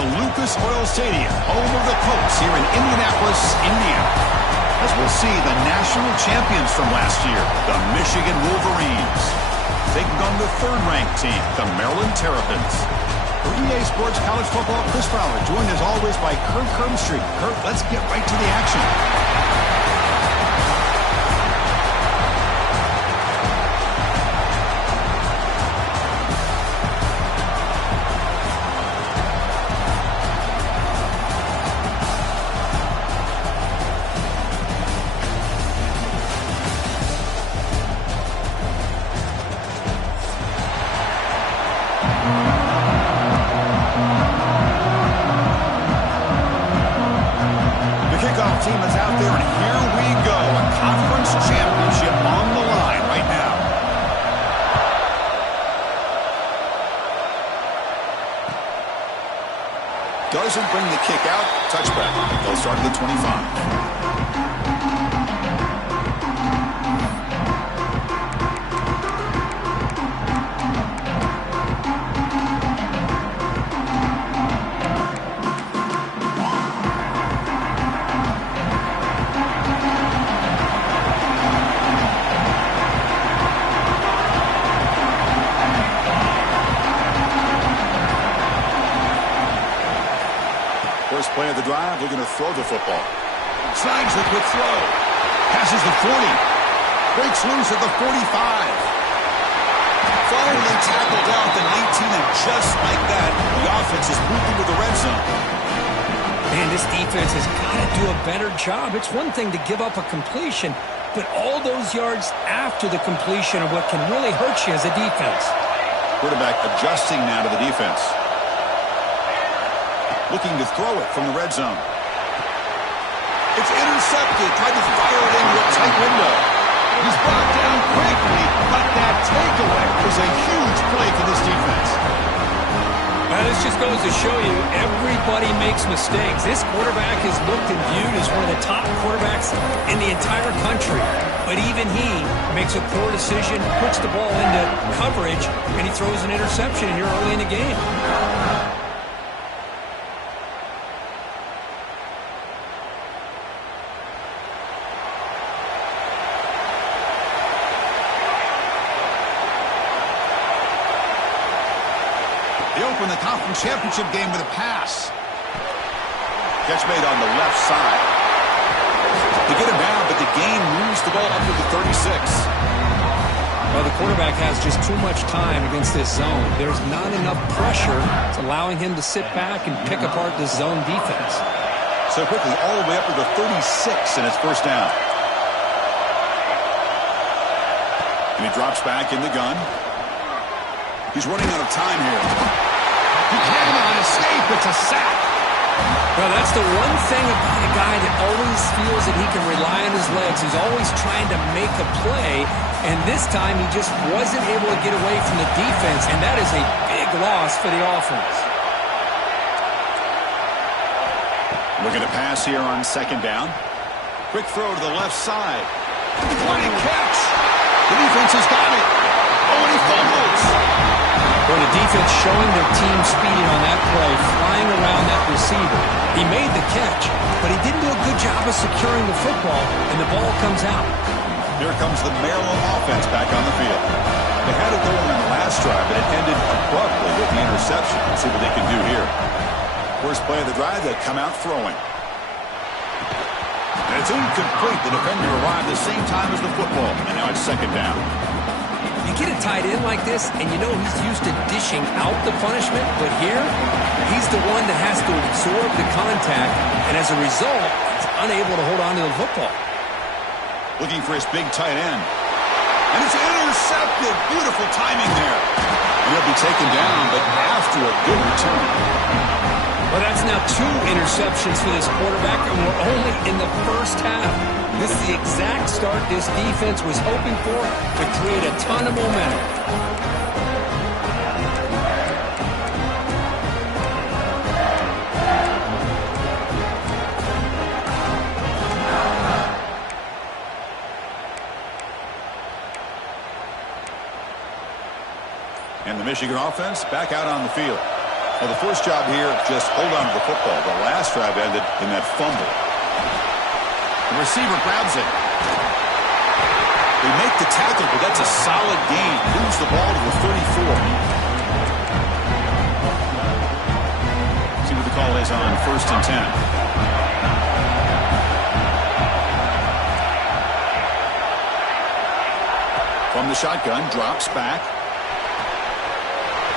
the Lucas Oil Stadium, home of the Colts here in Indianapolis, Indiana. As we'll see the national champions from last year, the Michigan Wolverines, taking on the third-ranked team, the Maryland Terrapins. For EA Sports College Football, Chris Fowler, joined as always by Kurt Kirmstreet. Kurt, let's get right to the action. Team is out there, and here we go. A conference championship on the line right now. Doesn't bring the kick out. Touchback. They'll start at the 25. First play of the drive, looking to throw the football. Slides the quick throw. Passes the 40. Breaks loose at the 45. Finally tackled down at the 19, and just like that, the offense is moving to the red zone. Man, this defense has got to do a better job. It's one thing to give up a completion, but all those yards after the completion are what can really hurt you as a defense. Quarterback adjusting now to the defense. Looking to throw it from the red zone. It's intercepted. Tried to fire it into a tight window. He's brought down quickly, but that takeaway is a huge play for this defense. This just goes to show you everybody makes mistakes. This quarterback is looked and viewed as one of the top quarterbacks in the entire country. But even he makes a poor decision, puts the ball into coverage, and he throws an interception here early in the game. They open the conference championship game with a pass. Catch made on the left side. They get him down, but the game moves the ball up to the 36. Well, the quarterback has just too much time against this zone. There's not enough pressure. It's allowing him to sit back and pick apart this zone defense. So quickly, all the way up to the 36, and it's first down. And he drops back in the gun. He's running out of time here. He cannot escape. It's a sack. Well, that's the one thing about a guy that always feels that he can rely on his legs. He's always trying to make a play, and this time he just wasn't able to get away from the defense, and that is a big loss for the offense. Looking to pass here on second down. Quick throw to the left side. Running catch. The defense has got it. Oh, and he fumbles. Well, the defense showing their team speed on that play, flying around that receiver. He made the catch, but he didn't do a good job of securing the football, and the ball comes out. Here comes the Maryland offense back on the field. They had it going on the last drive, but it ended abruptly with the interception. Let's see what they can do here. First play of the drive, they come out throwing. And it's incomplete. The defender arrived at the same time as the football, and now it's second down. You get a tight end like this, and you know he's used to dishing out the punishment, but here, he's the one that has to absorb the contact, and as a result, he's unable to hold on to the football. Looking for his big tight end. And it's intercepted. Beautiful timing there. And he'll be taken down, but after a good return. Well, that's now 2 interceptions for this quarterback, and we're only in the first half. This is the exact start this defense was hoping for to create a ton of momentum. And the Michigan offense back out on the field. Well, the first job here, just hold on to the football. The last drive ended in that fumble. The receiver grabs it. They make the tackle, but that's a solid gain. Moves the ball to the 34. See what the call is on 1st and 10. From the shotgun, drops back.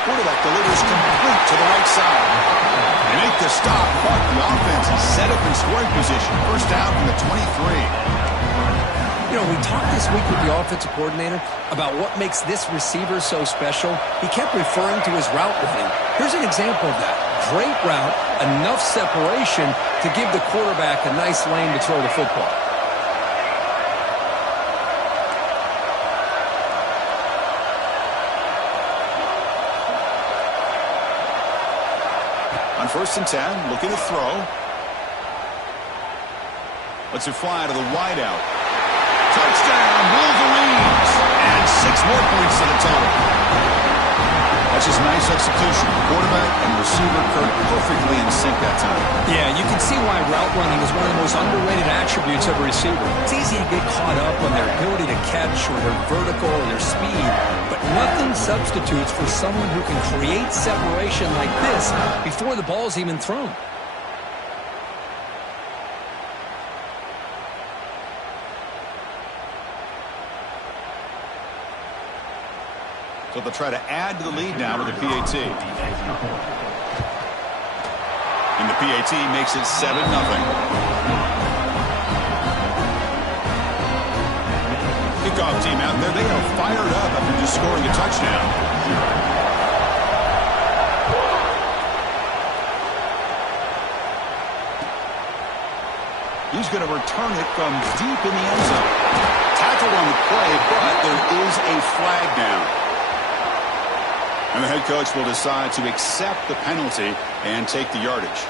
Quarterback delivers complete to the right side. They make the stop, but the offense is set up in scoring position. First down from the 23. You know, we talked this week with the offensive coordinator about what makes this receiver so special. He kept referring to his route running. Here's an example of that. Great route, enough separation to give the quarterback a nice lane to throw the football. On 1st and 10, looking to throw. Lets it fly to the wideout. Touchdown, Wolverines! And 6 more points to the total. That's just nice execution. Quarterback and receiver perfectly in sync that time. Yeah, you can see why route running is one of the most underrated attributes of a receiver. It's easy to get caught up on their ability to catch or their vertical or their speed, but nothing substitutes for someone who can create separation like this before the ball's even thrown. So they'll try to add to the lead now with the PAT. And the PAT makes it 7-0. Kickoff team out there, they are fired up after just scoring a touchdown. He's going to return it from deep in the end zone. Tackle on the play, but there is a flag down. And the head coach will decide to accept the penalty and take the yardage.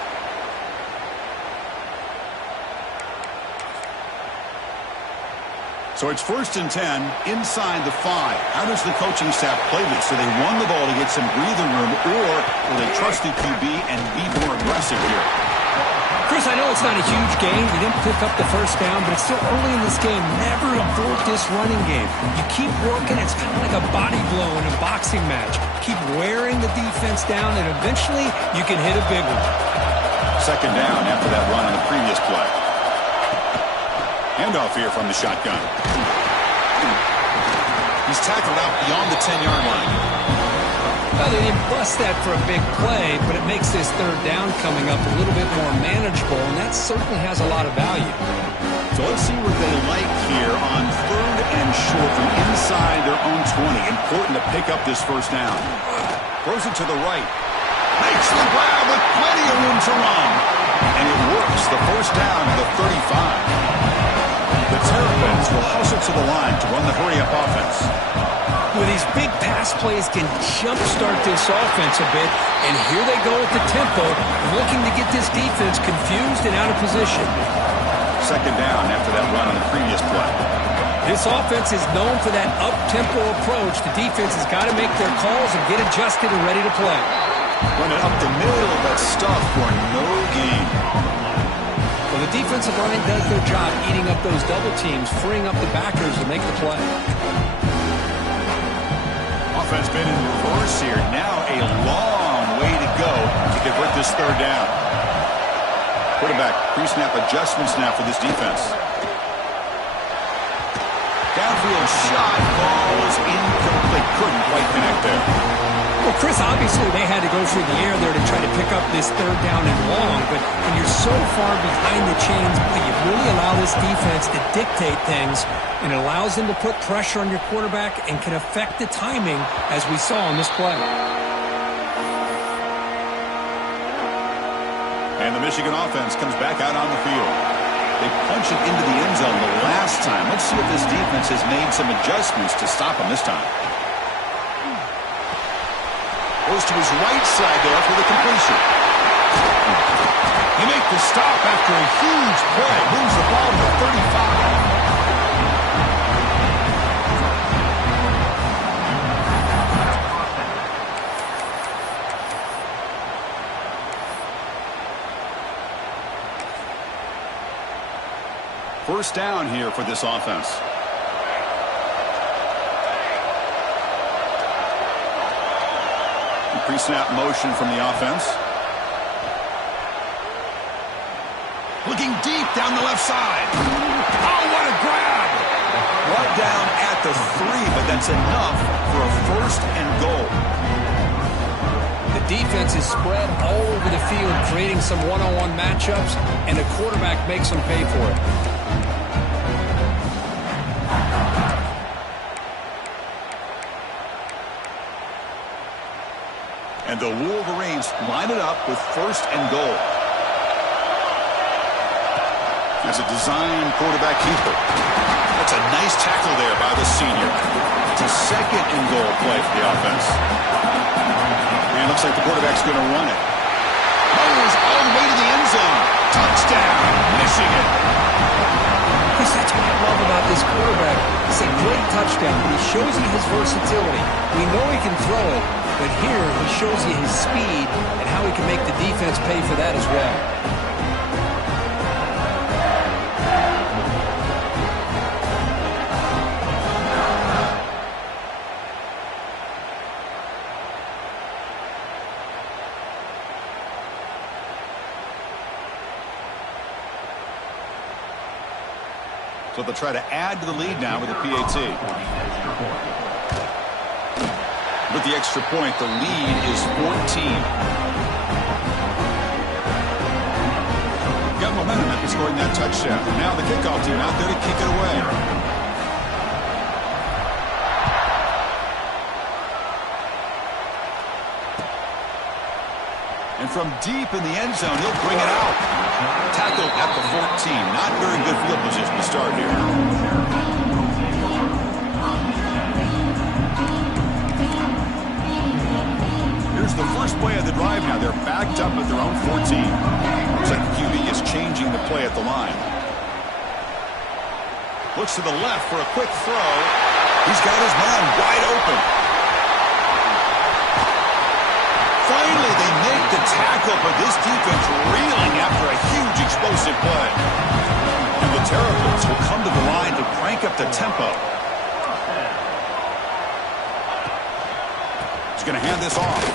So it's 1st and 10 inside the 5. How does the coaching staff play this? Do they run the ball to get some breathing room, or will they trust the QB and be more aggressive here? Chris, I know it's not a huge game. You didn't pick up the first down, but it's still early in this game. Never abort this running game. You keep working. It's kind of like a body blow in a boxing match. Keep wearing the defense down, and eventually you can hit a big one. 2nd down after that run on the previous play. Handoff here from the shotgun. He's tackled out beyond the 10-yard line. Well, they didn't bust that for a big play, but it makes this 3rd down coming up a little bit more manageable, and that certainly has a lot of value. So let's see what they like here on 3rd and short from inside their own 20. Important to pick up this 1st down. Throws it to the right. Makes the grab with plenty of room to run. And it works. The 1st down to the 35. The Terrapins will hustle to the line to run the hurry-up offense. With these big pass plays can jumpstart this offense a bit, and here they go at the tempo, looking to get this defense confused and out of position. 2nd down after that run on the previous play. This offense is known for that up-tempo approach. The defense has got to make their calls and get adjusted and ready to play. Running up the middle, but stuff for no gain. Well, the defensive line does their job eating up those double teams, freeing up the backers to make the play. Offense been in reverse here. Now a long way to go to convert this 3rd down. Quarterback pre-snap adjustments now for this defense. Downfield shot falls incomplete. Couldn't quite connect there. Well, Chris, obviously they had to go through the air there to try to pick up this 3rd down and long, but when you're so far behind the chains, boy, you really allow this defense to dictate things, and it allows them to put pressure on your quarterback and can affect the timing, as we saw on this play. And the Michigan offense comes back out on the field. They punch it into the end zone the last time. Let's see if this defense has made some adjustments to stop them this time. Goes to his right side there for the completion. He makes the stop after a huge play. Moves the ball to the 35. First down here for this offense. Pre-snap motion from the offense. Looking deep down the left side. Oh, what a grab! Brought down at the 3, but that's enough for a first and goal. The defense is spread all over the field, creating some one-on-one matchups, and the quarterback makes them pay for it. And the Wolverines line it up with first and goal. As a design quarterback keeper. That's a nice tackle there by the senior. It's a second and goal play for the offense. And looks like the quarterback's going to run it. Mowers all the way to the end zone. Touchdown, Michigan. That's what I love about this quarterback. It's a great touchdown, but he shows you his versatility. We know he can throw it, but here he shows you his speed and how he can make the defense pay for that as well. So they'll try to add to the lead now with the PAT. With the extra point, the lead is 14. Got momentum after scoring that touchdown. Now the kickoff team out there to kick it away. And from deep in the end zone, he'll bring it out. Tackled at the 14. Not very good field position to start here. Here's the first play of the drive now. They're backed up at their own 14. Looks like the QB is changing the play at the line. Looks to the left for a quick throw. He's got his man wide open. Finally, they make the tackle, but this defense reeling after a huge explosive play. And the Terrapins will come to the line to crank up the tempo. He's going to hand this off.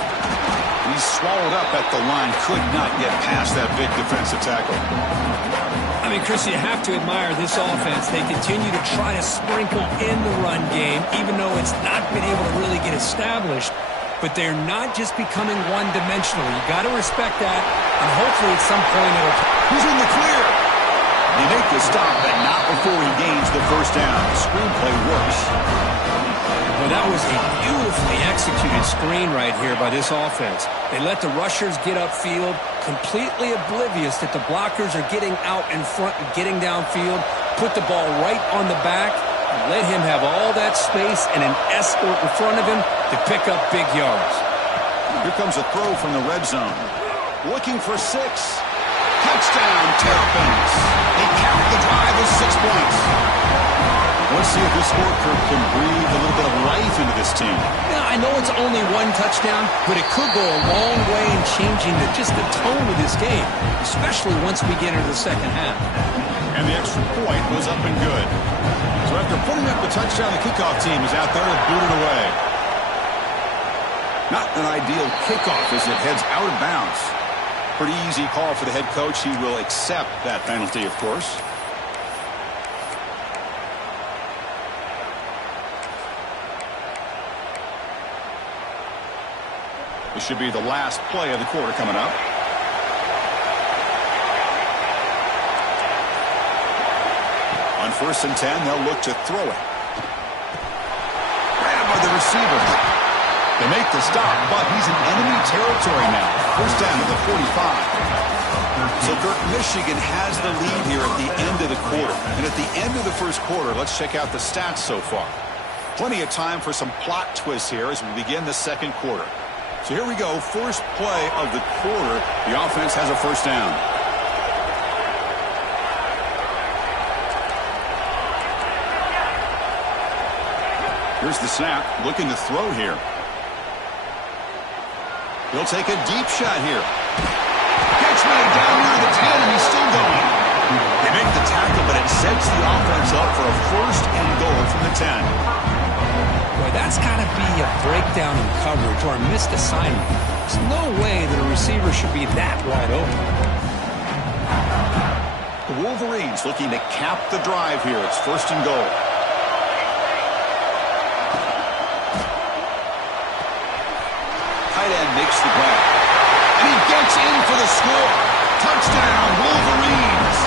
He's swallowed up at the line. Could not get past that big defensive tackle. I mean, Chris, you have to admire this offense. They continue to try to sprinkle in the run game, even though it's not been able to really get established. But they're not just becoming one-dimensional. You got to respect that, and hopefully at some point it'll... He's in the clear. They make the stop, but not before he gains the first down. Screenplay works. Well, that was a beautifully executed screen right here by this offense. They let the rushers get upfield, completely oblivious that the blockers are getting out in front and getting downfield, put the ball right on the back, and let him have all that space and an escort in front of him to pick up big yards. Here comes a throw from the red zone. Looking for 6. Touchdown, Terrapins. They count the drive with 6 points. Let's see if this score can breathe a little bit of life into this team. Yeah, I know it's only 1 touchdown, but it could go a long way in changing just the tone of this game, especially once we get into the second half. And the extra point was up and good. So after putting up the touchdown, the kickoff team is out there to boot it away. Not an ideal kickoff as it heads out of bounds. Pretty easy call for the head coach. He will accept that penalty, of course. This should be the last play of the quarter coming up. On 1st and 10, they'll look to throw it. Grabbed by the receiver. They make the stop, but he's in enemy territory now. First down to the 45. So, Kirk, Michigan has the lead here at the end of the quarter. And at the end of the first quarter, let's check out the stats so far. Plenty of time for some plot twists here as we begin the second quarter. So here we go, first play of the quarter. The offense has a first down. Here's the snap, looking to throw here. He'll take a deep shot here. Gets way down near the 10, and he's still going. They make make the tackle, but it sets the offense up for a first and goal from the 10. Boy, that's got to be a breakdown in coverage or a missed assignment. There's no way that a receiver should be that wide open. The Wolverines looking to cap the drive here. It's first and goal. Tight end makes the grab. And he gets in for the score. Touchdown, Wolverines.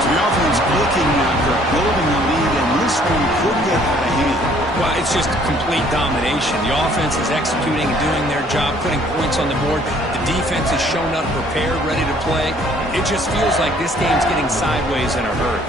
So the offense looking after building the lead, and this one could get out of hand. Well, it's just complete domination. The offense is executing and doing their job, putting points on the board. The defense is shown up, prepared, ready to play. It just feels like this game's getting sideways in a hurry.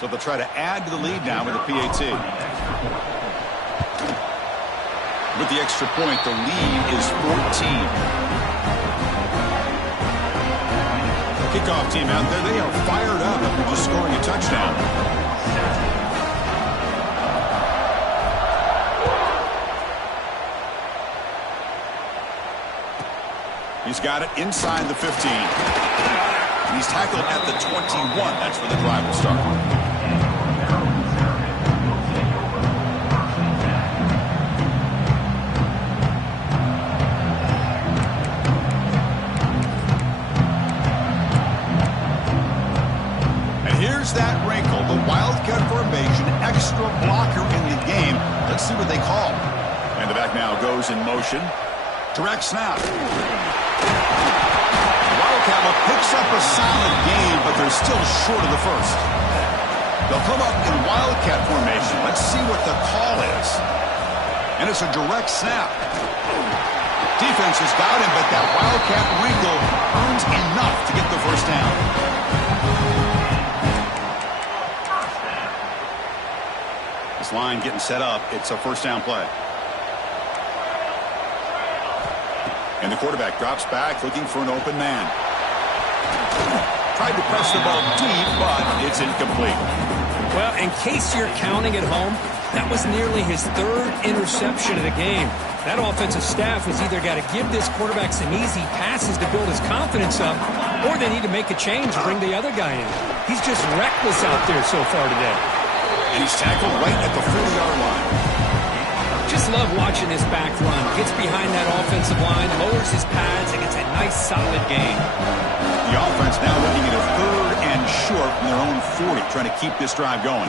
So they'll try to add to the lead now with a PAT. With the extra point, the lead is 14. Kickoff team out there, they are fired up after just scoring a touchdown. He's got it inside the 15. And he's tackled at the 21. That's where the drive will start. That wrinkle, the Wildcat formation, extra blocker in the game. Let's see what they call. And the back now goes in motion. Direct snap. Wildcat picks up a solid gain, but they're still short of the first. They'll come up in Wildcat formation. Let's see what the call is. And it's a direct snap. Defense has got him, but that Wildcat wrinkle earns enough to get the first down. Line getting set up. It's a first down play. And the quarterback drops back looking for an open man. Tried to press the ball deep, but it's incomplete. Well, in case you're counting at home, that was nearly his third interception of the game. That offensive staff has either got to give this quarterback some easy passes to build his confidence up, or they need to make a change and bring the other guy in. He's just reckless out there so far today. And he's tackled right at the 40-yard line. Just love watching this back run. Gets behind that offensive line, lowers his pads, and gets a nice solid gain. The offense now looking at a third and short from their own 40, trying to keep this drive going.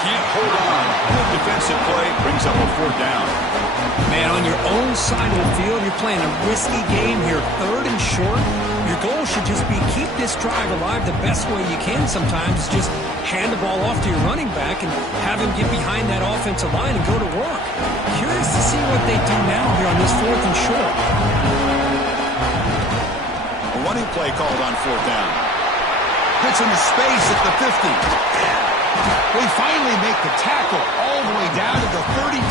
Can't hold on. Good defensive play brings up a fourth down. Man, on your own side of the field, you're playing a risky game here. Third and short. Your goal should just be keep this drive alive the best way you can sometimes. Is just hand the ball off to your running back and have him get behind that offensive line and go to work. Curious to see what they do now here on this fourth and short. A running play called on fourth down. Gets into space at the 50. They finally make the tackle all the way down to the 32.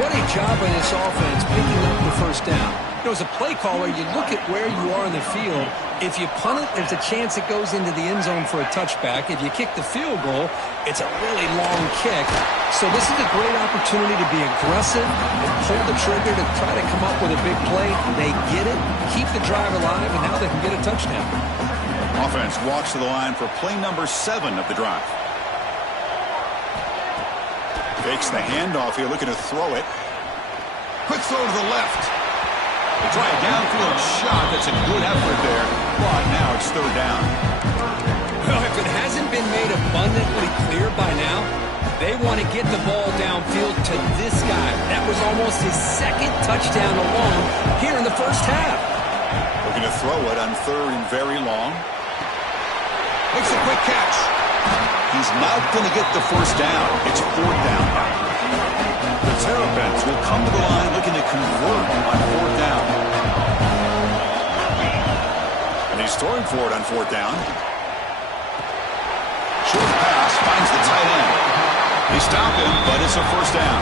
What a job by this offense picking up the first down. You know, as a play caller, you look at where you are in the field. If you punt it, there's a chance it goes into the end zone for a touchback. If you kick the field goal, it's a really long kick. So this is a great opportunity to be aggressive and pull the trigger to try to come up with a big play. They get it, keep the drive alive, and now they can get a touchdown. Offense walks to the line for play number 7 of the drive. Fakes the handoff here, looking to throw it. Quick throw to the left. They try a downfield shot. That's a good effort there, but now it's third down. Well, if it hasn't been made abundantly clear by now, they want to get the ball downfield to this guy. That was almost his second touchdown alone here in the first half. Looking to throw it on third and very long. Makes a quick catch. He's not going to get the first down. It's fourth down. The Terrapins will come to the line looking to convert on fourth down. And he's throwing for it on fourth down. Short pass finds the tight end. They stop him, but it's a first down.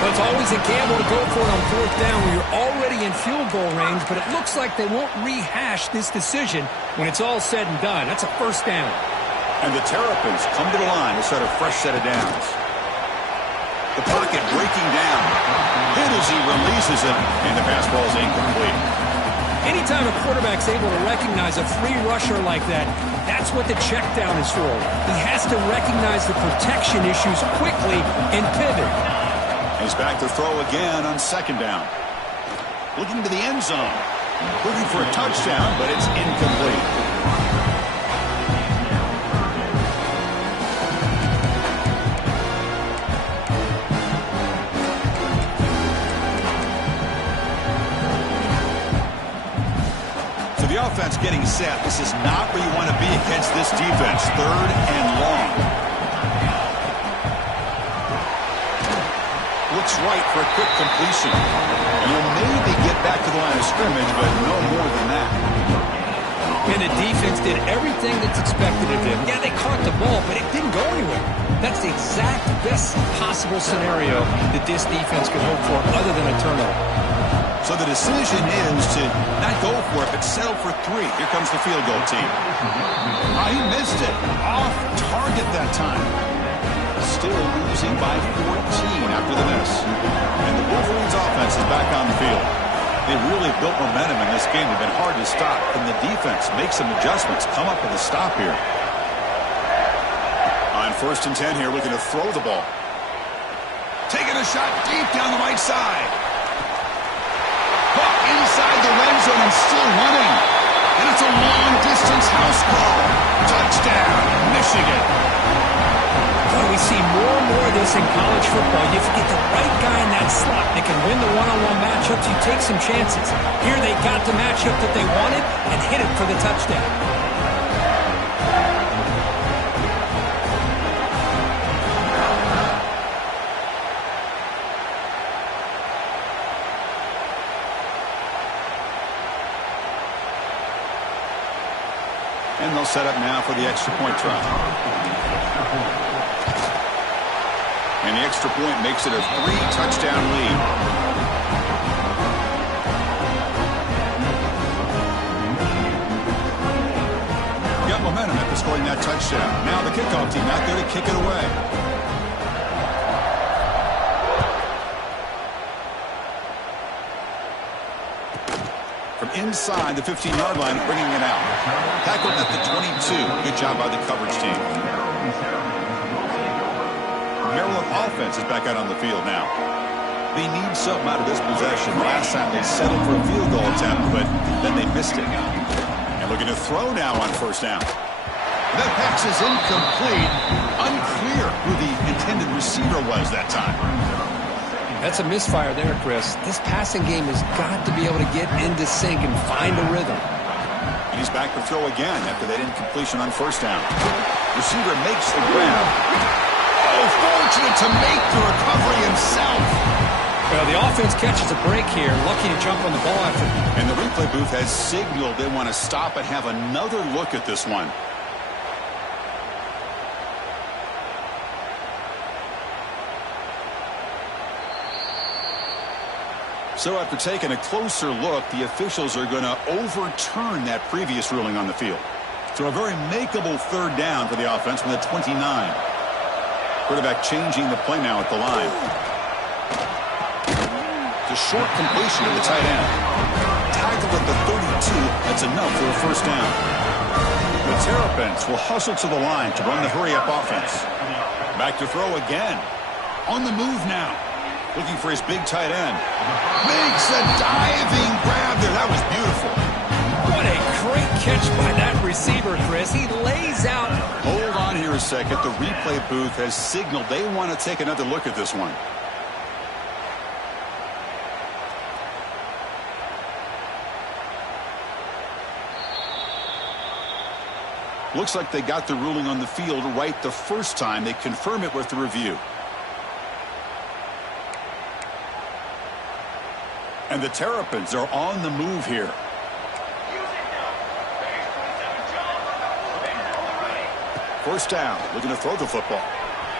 But it's always a gamble to go for it on fourth down when you're already in within field goal range, but it looks like they won't rehash this decision when it's all said and done. That's a first down. And the Terrapins come to the line to set a fresh set of downs. The pocket breaking down. Hit as he releases it, and the pass ball is incomplete. Anytime a quarterback's able to recognize a free rusher like that, that's what the check down is for. He has to recognize the protection issues quickly and pivot. He's back to throw again on second down. Looking to the end zone. Looking for a touchdown, but it's incomplete. The offense getting set. This is not where you want to be against this defense. Third and long. Looks right for a quick completion. You'll maybe get back to the line of scrimmage, but no more than that. And the defense did everything that's expected of them. Yeah, they caught the ball, but it didn't go anywhere. That's the exact best possible scenario that this defense could hope for other than a turnover. So the decision is to not go for it, but settle for 3. Here comes the field goal team. He missed it. Off target that time. Still losing by 14 after the miss. And the Wolverines offense is back on the field. They really built momentum in this game. They've been hard to stop. And the defense makes some adjustments. Come up with a stop here. On 1st and 10 here, looking to throw the ball. Taking a shot deep down the right side. Inside the red zone and still running. And it's a long-distance house call. Touchdown, Michigan. Well, we see more and more of this in college football. If you get the right guy in that slot that can win the one-on-one matchups, you take some chances. Here they got the matchup that they wanted and hit it for the touchdown. And they'll set up now for the extra point try. And the extra point makes it a 3-touchdown lead. Got momentum after scoring that touchdown. Now the kickoff team out there to kick it away. From inside the 15-yard line, bringing it out. Tackled at the 22. Good job by the coverage team. Maryland offense is back out on the field now. They need something out of this possession. Last time they settled for a field goal attempt, but then they missed it. And looking to throw now on 1st down. That pass is incomplete. Unclear who the intended receiver was that time. That's a misfire there, Chris. This passing game has got to be able to get into sync and find a rhythm. And he's back to throw again after that incompletion on 1st down. Receiver makes the grab. Oh, fortunate to make the recovery himself. Well, the offense catches a break here. Lucky to jump on the ball after. And the replay booth has signaled they want to stop and have another look at this one. So after taking a closer look, the officials are going to overturn that previous ruling on the field. So a very makeable 3rd down for the offense from the 29. Quarterback changing the play now at the line. The short completion to the tight end. Tackled at the 32. That's enough for a 1st down. The Terrapins will hustle to the line to run the hurry-up offense. Back to throw again. On the move now. Looking for his big tight end. Makes a diving grab there. That was beautiful. What a great catch by that receiver, Chris. He lays out. Hold on here a second. The replay booth has signaled they want to take another look at this one. Looks like they got the ruling on the field right the first time. They confirm it with the review. And the Terrapins are on the move here. First down, looking to throw the football.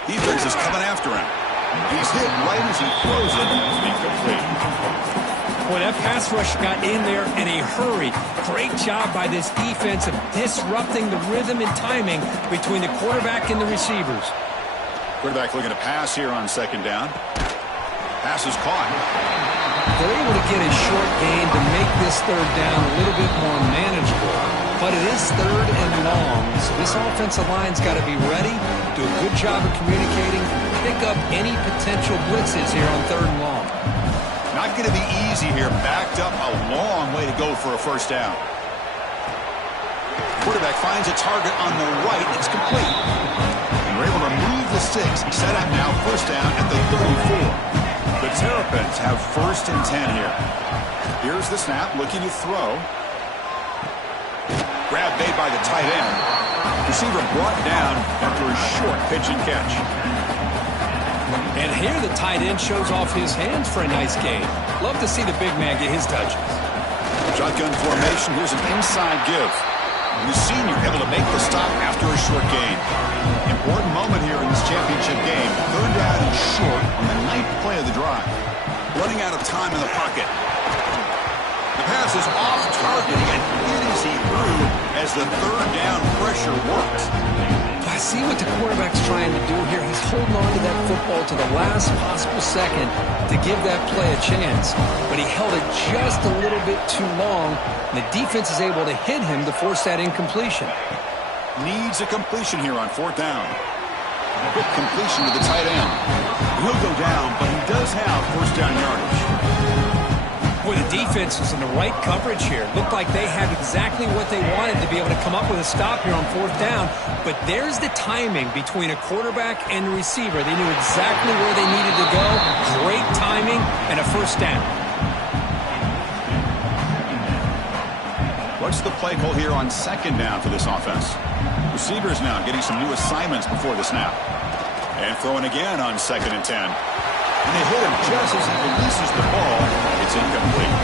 Defense is coming after him. He's hit right as he throws it. Incomplete. Boy, that pass rush got in there in a hurry. Great job by this defense of disrupting the rhythm and timing between the quarterback and the receivers. Quarterback looking to pass here on second down. Pass is caught. They're able to get a short gain to make this third down a little bit more manageable. But it is third and long, so this offensive line's got to be ready, do a good job of communicating, pick up any potential blitzes here on third and long. Not going to be easy here. Backed up a long way to go for a first down. Quarterback finds a target on the right. It's complete. And we're able to move the sticks. Set up now first down at the 34. The Terrapins have first and 10 here. Here's the snap, looking to throw. Grab made by the tight end. Receiver brought down after a short pitch and catch. And here the tight end shows off his hands for a nice gain. Love to see the big man get his touches. Shotgun formation. Here's an inside give. The senior able to make the stop after a short gain. Important moment here in this championship game. Third down and short on the 9th play of the drive. Running out of time in the pocket. The pass is off target, and it is he threw as the third down pressure works. I see what the quarterback's trying to do here. He's holding on to that football to the last possible second to give that play a chance. But he held it just a little bit too long, and the defense is able to hit him to force that incompletion. Needs a completion here on fourth down. Quick completion to the tight end. He'll go down, but he does have first down yardage. Boy, the defense was in the right coverage here. Looked like they had exactly what they wanted to be able to come up with a stop here on fourth down. But there's the timing between a quarterback and the receiver. They knew exactly where they needed to go. Great timing and a first down. What's the play call here on second down for this offense? Receivers now getting some new assignments before the snap. And throwing again on second and 10. And they hit him just as he releases the ball. It's incomplete.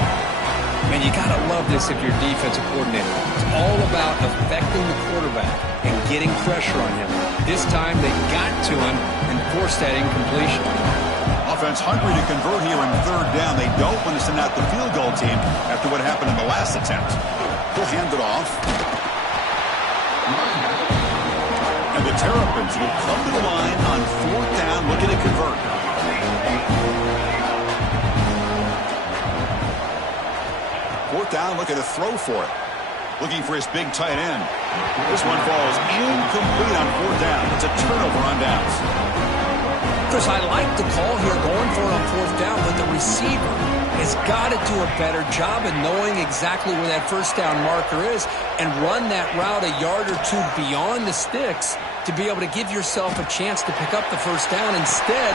Man, you got to love this if you're a defensive coordinator. It's all about affecting the quarterback and getting pressure on him. This time they got to him and forced that incompletion. Offense hungry to convert here in third down. They don't want to send out the field goal team after what happened in the last attempt. He'll hand it off. And the Terrapins will come to the line on fourth down looking to convert. Fourth down, looking to throw for it. Looking for his big tight end. This one falls incomplete on fourth down. It's a turnover on downs. Chris, I like the call here going for it on fourth down, but the receiver has got to do a better job of knowing exactly where that first down marker is and run that route a yard or two beyond the sticks to be able to give yourself a chance to pick up the first down. Instead,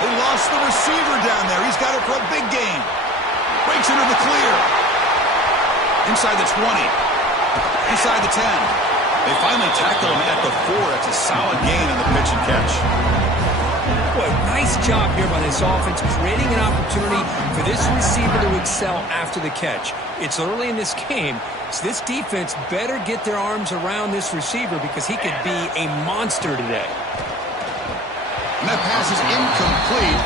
they lost the receiver down there. He's got it for a big gain. Breaks into the clear. Inside the 20. Inside the 10. They finally tackle him at the 4. That's a solid gain on the pitch and catch. Boy, nice job here by this offense, creating an opportunity for this receiver to excel after the catch. It's early in this game, so this defense better get their arms around this receiver because he could be a monster today. And that pass is incomplete.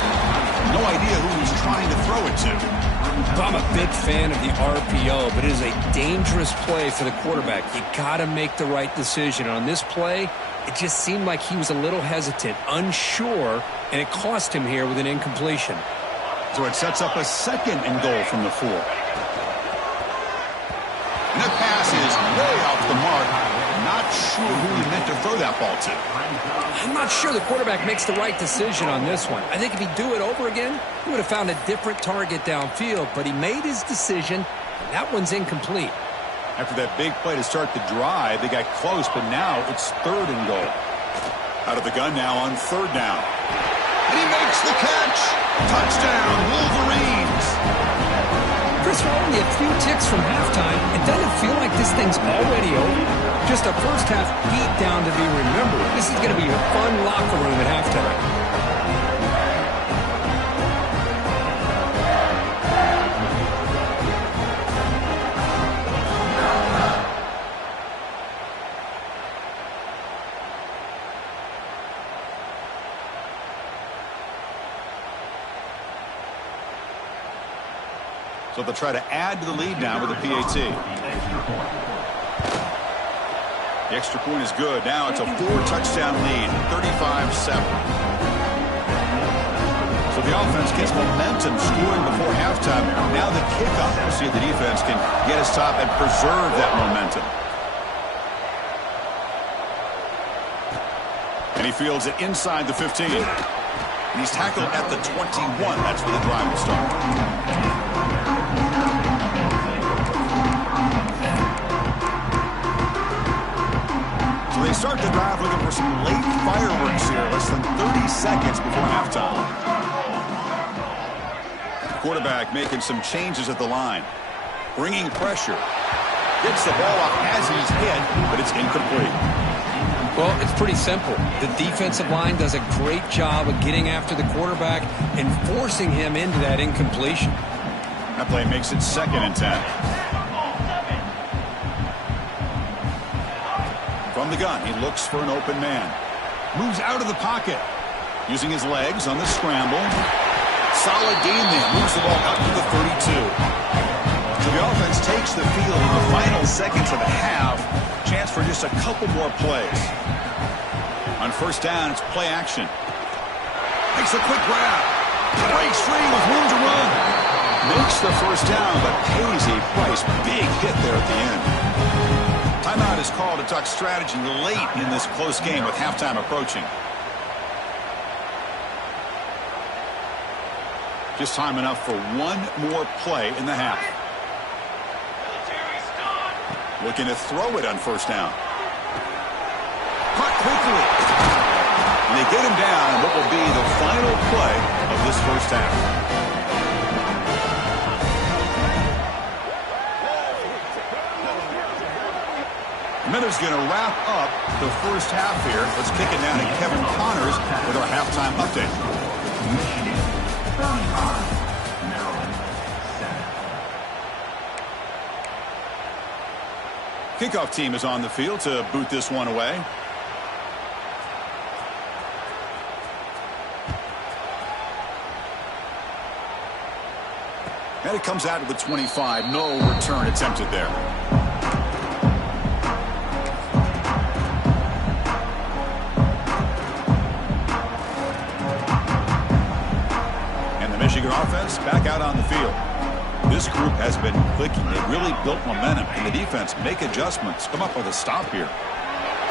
No idea who he's trying to throw it to. I'm a big fan of the RPO, but it is a dangerous play for the quarterback. You got to make the right decision. On this play, it just seemed like he was a little hesitant, unsure, and it cost him here with an incompletion. So it sets up a second and goal from the 4. And that pass is way off the mark. Not sure who he meant to throw that ball to. I'm not sure the quarterback makes the right decision on this one. I think if he'd do it over again, he would have found a different target downfield, but he made his decision. That one's incomplete. After that big play to start the drive, they got close, but now it's third and goal. Out of the gun now on third down. And he makes the catch. Touchdown, Wolverines. Chris, we're only a few ticks from halftime. It doesn't feel like this thing's already over. Just a first half beat down to be remembered. This is going to be a fun locker room at halftime. but they'll try to add to the lead now with a PAT. The extra point is good. Now it's a 4-touchdown lead, 35-7. So the offense gets momentum scoring before halftime. Now the kickoff. We'll see if the defense can get his top and preserve that momentum. And he fields it inside the 15. And he's tackled at the 21. That's where the drive will start. So they start the drive looking for some late fireworks here. Less than 30 seconds before halftime. The quarterback making some changes at the line. Bringing pressure. Gets the ball off as he's hit, but it's incomplete. Well, it's pretty simple. The defensive line does a great job of getting after the quarterback and forcing him into that incompletion. That play makes it 2nd and 10. From the gun, he looks for an open man. Moves out of the pocket. Using his legs on the scramble. Solid gain there. Moves the ball up to the 32. So the offense takes the field in the final seconds of the half. Chance for just a couple more plays. On 1st down, it's play action. Makes a quick grab. Breaks free with room to run. Makes the 1st down, but pays a price. Big hit there at the end. Timeout is called to talk strategy late in this close game with halftime approaching. Just time enough for one more play in the half. Looking to throw it on 1st down. Caught quickly. And they get him down in what will be the final play of this 1st half. Miller's going to wrap up the 1st half here. Let's kick it down to Kevin Connors with our halftime update. Kickoff team is on the field to boot this one away. And it comes out to the 25. No return attempted there. And the Michigan offense back out on the field. This group has been clicking. They've really built momentum. And the defense make adjustments. Come up with a stop here.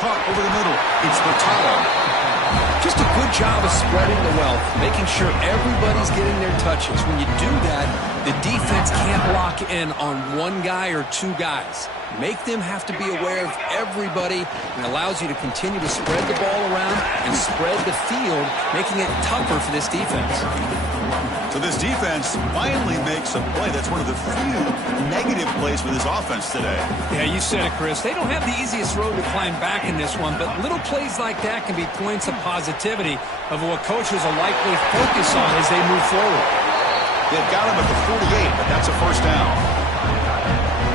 Caught over the middle. It's Hurtado. Just a good job of spreading the wealth, making sure everybody's getting their touches. When you do that, the defense can't lock in on one guy or two guys. Make them have to be aware of everybody, and allows you to continue to spread the ball around and spread the field, making it tougher for this defense. So this defense finally makes a play. That's one of the few negative plays for this offense today. Yeah, you said it, Chris. They don't have the easiest road to climb back in this one, but little plays like that can be points of positivity of what coaches will likely focus on as they move forward. They've got him at the 48, but that's a 1st down.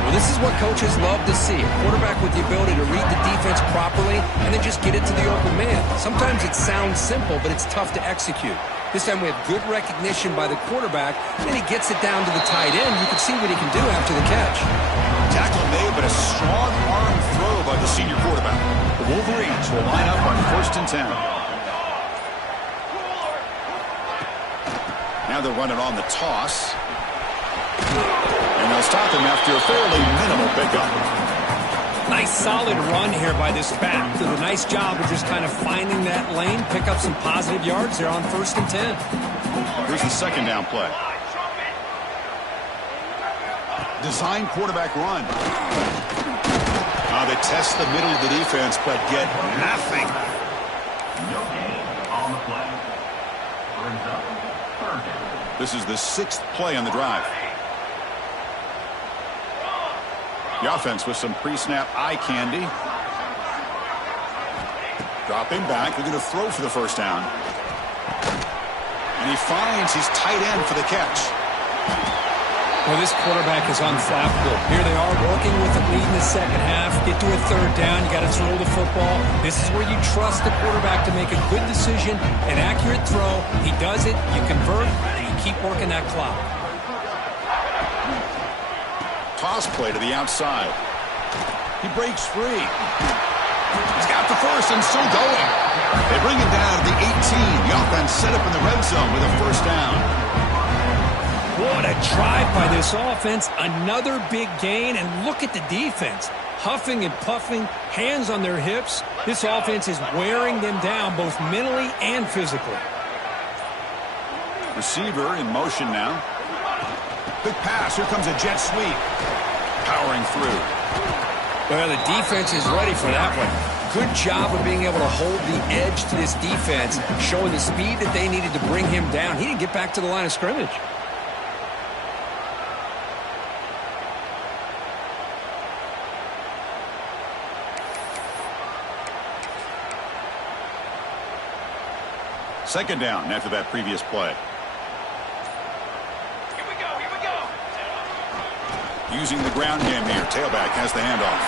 Well, this is what coaches love to see. A quarterback with the ability to read the defense properly and then just get it to the open man. Sometimes it sounds simple, but it's tough to execute. This time we have good recognition by the quarterback, and he gets it down to the tight end. You can see what he can do after the catch. Tackle made, but a strong arm throw by the senior quarterback. The Wolverines will line up on 1st and 10. Now they're running on the toss. And they'll stop him after a fairly minimal pickup. Nice solid run here by this back. Did a nice job of just kind of finding that lane, pick up some positive yards there on 1st and 10. Here's the 2nd down play. Design quarterback run. They test the middle of the defense, but get nothing. This is the 6th play on the drive. The offense with some pre-snap eye candy. Dropping back, looking to throw for the 1st down. And he finds his tight end for the catch. Well, this quarterback is unflappable. Here they are working with the lead in the 2nd half. Get to a 3rd down. You got to throw the football. This is where you trust the quarterback to make a good decision, an accurate throw. He does it. You convert, and you keep working that clock. Toss play to the outside. He breaks free. He's got the first and still going. They bring him down to the 18. The offense set up in the red zone with a first down. What a drive by this offense. Another big gain, and look at the defense. Huffing and puffing, hands on their hips. This offense is wearing them down both mentally and physically. Receiver in motion now. Big pass. Here comes a jet sweep. Powering through. Well, the defense is ready for that one. Good job of being able to hold the edge to this defense, showing the speed that they needed to bring him down. He didn't get back to the line of scrimmage. Second down after that previous play. Here we go. Using the ground game here. Tailback has the handoff.